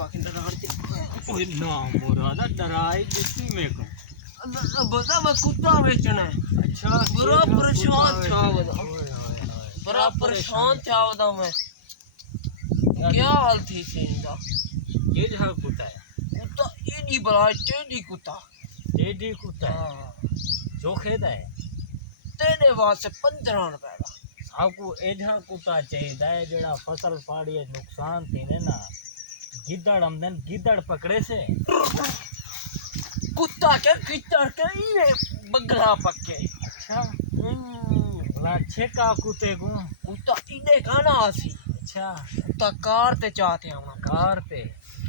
आखिर डराते ओए ना मुरादा डराई दिसी मेरे को बता बस कुत्ता बेचना है अच्छा बड़ा परेशान था बता ओए ओए बड़ा परेशान था बता मैं क्या हाल थी सीधा ये जहाँ कुत्ता है कुत्ता इडी बड़ा टेडी कुत्ता टेडी कुत्ता है हाँ जो खेदा है तेरे वास्ते 15 रुपए का आपको एजा कुत्ता चाहिए है जेड़ा फसल पाड़ी है नुकसान थी ने ना गिद्दड़ हमने गिद्दड़ पकड़े से कुत्ता के गिद्दड़ के ये बगला पक्के अच्छा भला अच्छे का कुत्ते को कुत्ता इने खाना आसी अच्छा कुत्ता कार ते चाहते हैं कार पे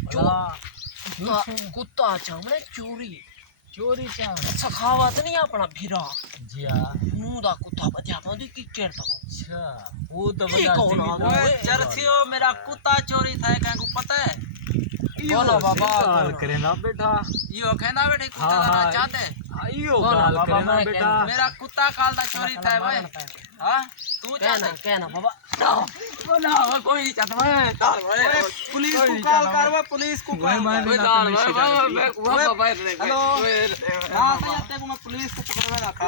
भला कुत्ता चावने चोरी चोरी चाह सखावत नहीं अपना फिरा जी हाँ मुंह दा कुत्ता बजा पांदी की केड़ दो अच्छा वो तो ये बड़ा कौन आ गया? चरसियो मेरा कुत्ता चोरी था क्या को पता है बोला बाबा गाल करे ना बेटा यो कहना बेटे कुत्ता हाँ, ना हाँ। चाहते आइयो बोला गाल बाबा, करे ना मैं बेटा मेरा कुत्ता काल दा चोरी था भाई हां तू कहना चाहते कहना बाबा बोला कोई नहीं चाहता मैं दाल भाई पुलिस को कॉल करवा पुलिस को वही मार कोई देना दाल पुलिस भाई से मैं वहां बाबा हेलो हां तो जाते को मैं पुलिस को पकड़वा ना खा